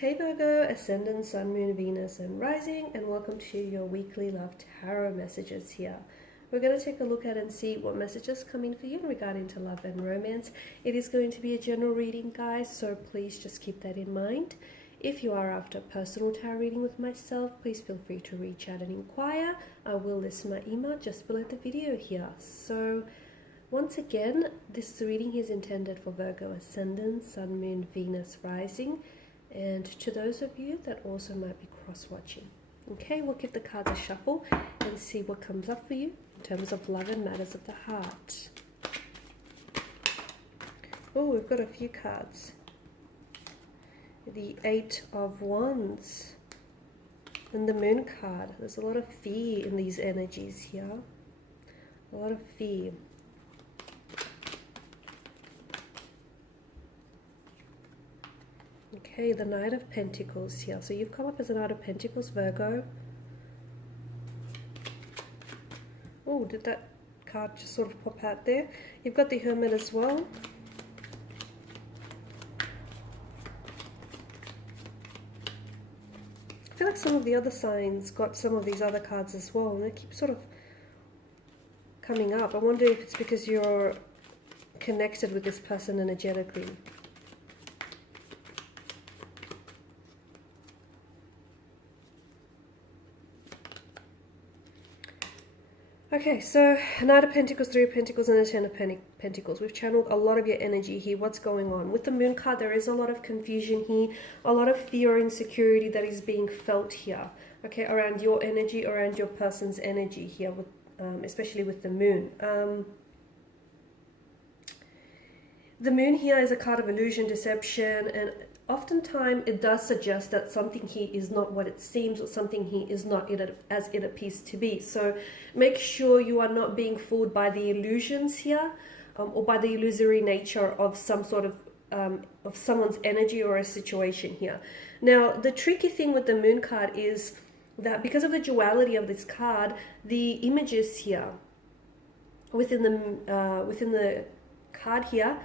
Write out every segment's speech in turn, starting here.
Hey Virgo, Ascendant, Sun, Moon, Venus and Rising, and welcome to your weekly love tarot messages here. We're going to take a look at and see what messages come in for you regarding to love and romance. It is going to be a general reading, guys, so please just keep that in mind. If you are after a personal tarot reading with myself, please feel free to reach out and inquire. I will list my email just below the video here. So once again, this reading is intended for Virgo Ascendant, Sun, Moon, Venus, Rising, and to those of you that also might be cross-watching. Okay, we'll give the cards a shuffle and see what comes up for you in terms of love and matters of the heart. Oh, we've got a few cards. The Eight of Wands and the Moon card. There's a lot of fear in these energies here. A lot of fear. Okay, the Knight of Pentacles here. So you've come up as a Knight of Pentacles, Virgo. Oh, did that card just sort of pop out there? You've got the Hermit as well. I feel like some of the other signs got some of these other cards as well, and they keep sort of coming up. I wonder if it's because you're connected with this person energetically. Okay, so Knight of Pentacles, Three of Pentacles, and a Ten of Pentacles. We've channeled a lot of your energy here. What's going on? With the Moon card, there is a lot of confusion here, a lot of fear or insecurity that is being felt here, okay, around your energy, around your person's energy here, with, especially with the Moon. The Moon here is a card of illusion, deception, and oftentimes it does suggest that something here is not what it seems, or something here is not as it appears to be. So make sure you are not being fooled by the illusions here, or by the illusory nature of some sort of someone's energy or a situation here. Now, the tricky thing with the Moon card is that because of the duality of this card, the images here within the card here,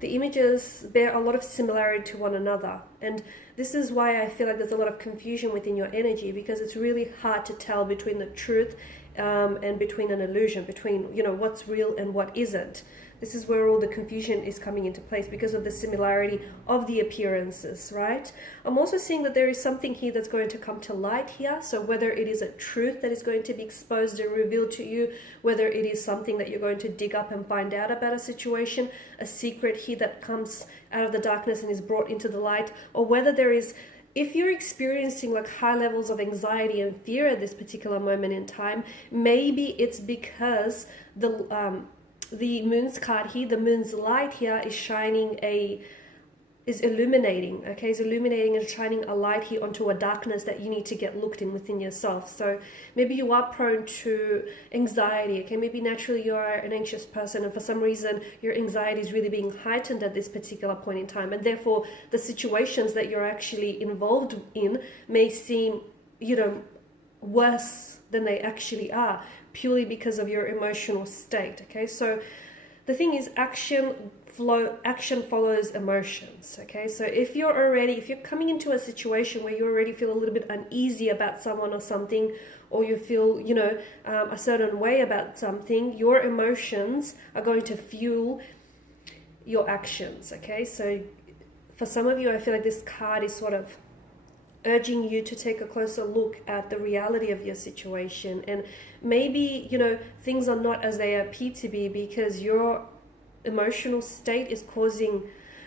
the images bear a lot of similarity to one another, and this is why I feel like there's a lot of confusion within your energy, because it's really hard to tell between the truth and between an illusion, between, you know, what's real and what isn't. This is where all the confusion is coming into place because of the similarity of the appearances, right? I'm also seeing that there is something here that's going to come to light here. So whether it is a truth that is going to be exposed and revealed to you, whether it is something that you're going to dig up and find out about a situation, a secret here that comes out of the darkness and is brought into the light, or whether there is, if you're experiencing like high levels of anxiety and fear at this particular moment in time, maybe it's because the Moon's card here, the Moon's light here is shining is illuminating, okay? Is illuminating and shining a light here onto a darkness that you need to get looked in within yourself. So maybe you are prone to anxiety, okay? Maybe naturally you are an anxious person, and for some reason your anxiety is really being heightened at this particular point in time, and therefore the situations that you're actually involved in may seem, you know, worse than they actually are, purely because of your emotional state, okay? So the thing is, action follows emotions, okay? So if you're coming into a situation where you already feel a little bit uneasy about someone or something, or you feel, you know, a certain way about something, your emotions are going to fuel your actions, okay? So for some of you, I feel like this card is sort of urging you to take a closer look at the reality of your situation, and maybe, you know, things are not as they appear to be because your emotional state is causing,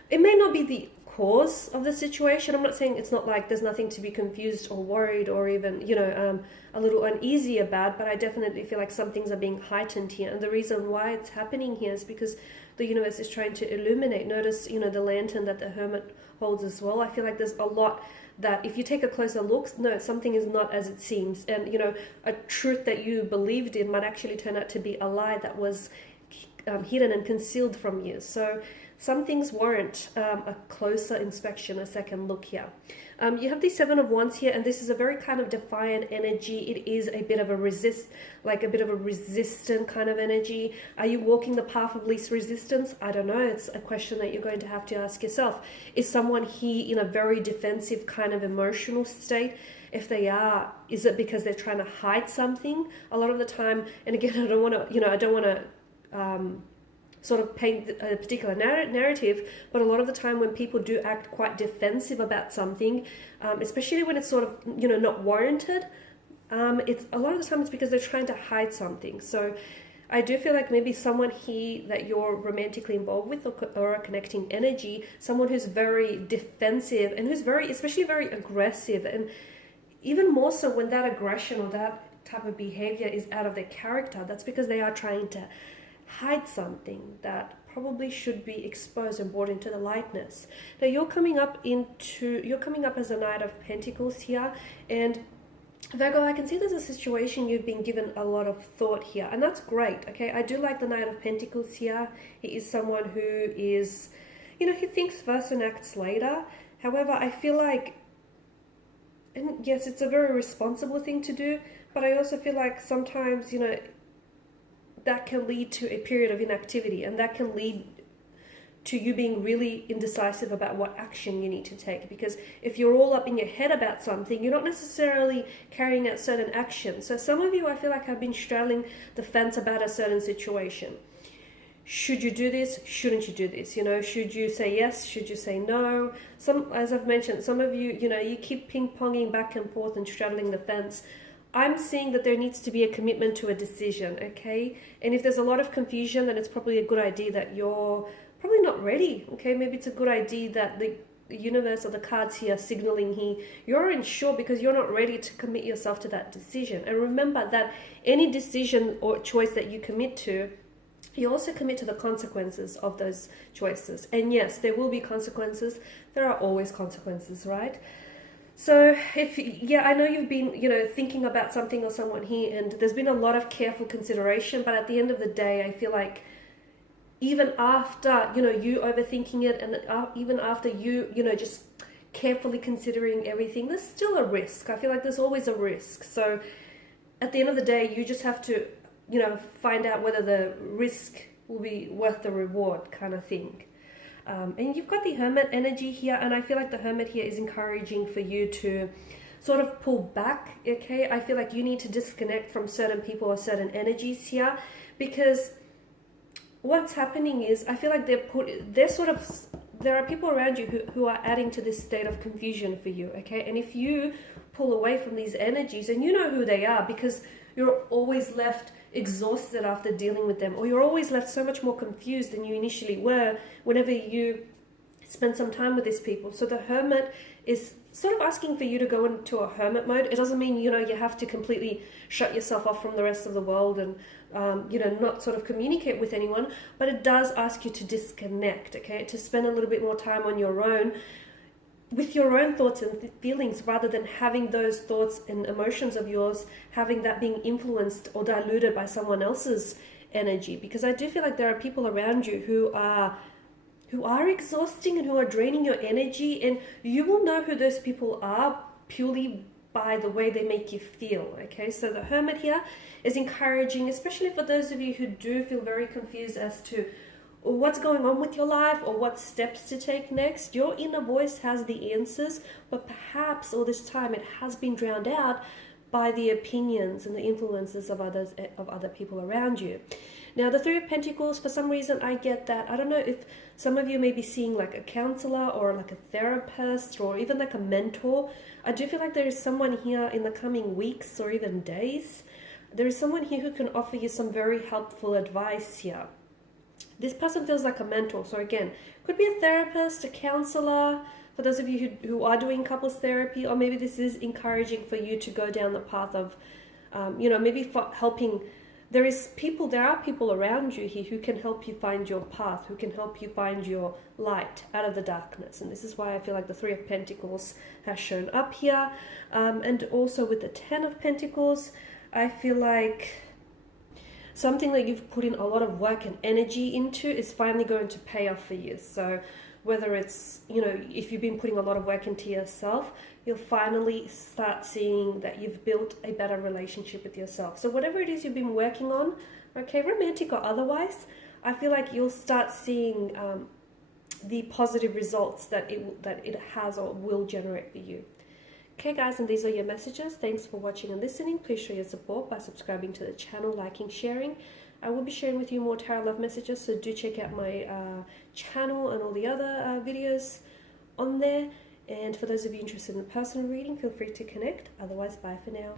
it may not be the cause of the situation. I'm not saying it's not like there's nothing to be confused or worried or even, you know, a little uneasy about, but I definitely feel like some things are being heightened here, and the reason why it's happening here is because the universe is trying to illuminate. Notice, you know, the lantern that the Hermit holds as well. I feel like there's a lot that if you take a closer look, no, something is not as it seems, and, you know, a truth that you believed in might actually turn out to be a lie that was hidden and concealed from you. So some things warrant a closer inspection, a second look here. You have the Seven of Wands here, and this is a very kind of defiant energy. It is a bit of a resistant kind of energy. Are you walking the path of least resistance? I don't know. It's a question that you're going to have to ask yourself. Is someone here in a very defensive kind of emotional state? If they are, is it because they're trying to hide something? A lot of the time, and again, I don't want to sort of paint a particular narrative, but a lot of the time when people do act quite defensive about something, especially when it's sort of, not warranted, it's a lot of the time it's because they're trying to hide something. So I do feel like maybe someone here that you're romantically involved with, or a connecting energy, someone who's very defensive and who's especially very aggressive, and even more so when that aggression or that type of behavior is out of their character, that's because they are trying to hide something that probably should be exposed and brought into the lightness. Now you're coming up as a Knight of Pentacles here, and Virgo, I can see there's a situation you've been given a lot of thought here, and that's great. Okay, I do like the Knight of Pentacles here. He is someone who is, he thinks first and acts later. However, I feel like, and yes, it's a very responsible thing to do, but I also feel like sometimes, that can lead to a period of inactivity, and that can lead to you being really indecisive about what action you need to take. Because if you're all up in your head about something, you're not necessarily carrying out certain actions. So some of you, I feel like, have been straddling the fence about a certain situation. Should you do this? Shouldn't you do this? Should you say yes? Should you say no? As I've mentioned, some of you, you keep ping-ponging back and forth and straddling the fence. I'm seeing that there needs to be a commitment to a decision, okay? And if there's a lot of confusion, then it's probably a good idea that you're probably not ready, okay? Maybe it's a good idea that the universe or the cards here are signaling here you're unsure because you're not ready to commit yourself to that decision. And remember that any decision or choice that you commit to, you also commit to the consequences of those choices. And yes, there will be consequences. There are always consequences, right? So I know you've been, thinking about something or someone here, and there's been a lot of careful consideration, but at the end of the day, I feel like even after, you overthinking it, and even after you, just carefully considering everything, there's still a risk. I feel like there's always a risk. So at the end of the day, you just have to, find out whether the risk will be worth the reward kind of thing. And you've got the Hermit energy here, and I feel like the Hermit here is encouraging for you to sort of pull back, okay? I feel like you need to disconnect from certain people or certain energies here, because what's happening is I feel like there are people around you who are adding to this state of confusion for you, okay? And if you pull away from these energies, and you know who they are, because you're always left exhausted after dealing with them, or you're always left so much more confused than you initially were whenever you spend some time with these people. So the Hermit is sort of asking for you to go into a hermit mode. It doesn't mean, you have to completely shut yourself off from the rest of the world and, not sort of communicate with anyone, but it does ask you to disconnect, okay? To spend a little bit more time on your own, with your own thoughts and feelings, rather than having those thoughts and emotions of yours, having that being influenced or diluted by someone else's energy. Because I do feel like there are people around you who are exhausting and who are draining your energy, and you will know who those people are purely by the way they make you feel, okay? So the Hermit here is encouraging, especially for those of you who do feel very confused as to what's going on with your life or what steps to take next. Your inner voice has the answers, but perhaps all this time it has been drowned out by the opinions and the influences of other people around you. Now the Three of Pentacles, for some reason I get that. I don't know if some of you may be seeing like a counselor or like a therapist or even like a mentor. I do feel like there is someone here in the coming weeks or even days. There is someone here who can offer you some very helpful advice here. This person feels like a mentor. So again, could be a therapist, a counselor, for those of you who are doing couples therapy, or maybe this is encouraging for you to go down the path of, maybe for helping. There are people around you here who can help you find your path, who can help you find your light out of the darkness. And this is why I feel like the Three of Pentacles has shown up here. And also with the Ten of Pentacles, I feel like something that you've put in a lot of work and energy into is finally going to pay off for you. So whether it's, you know, if you've been putting a lot of work into yourself, you'll finally start seeing that you've built a better relationship with yourself. So whatever it is you've been working on, okay, romantic or otherwise, I feel like you'll start seeing the positive results that it has or will generate for you. Okay guys, and these are your messages. Thanks for watching and listening. Please show your support by subscribing to the channel, liking, sharing. I will be sharing with you more tarot love messages, so do check out my channel and all the other videos on there. And for those of you interested in a personal reading, feel free to connect. Otherwise, bye for now.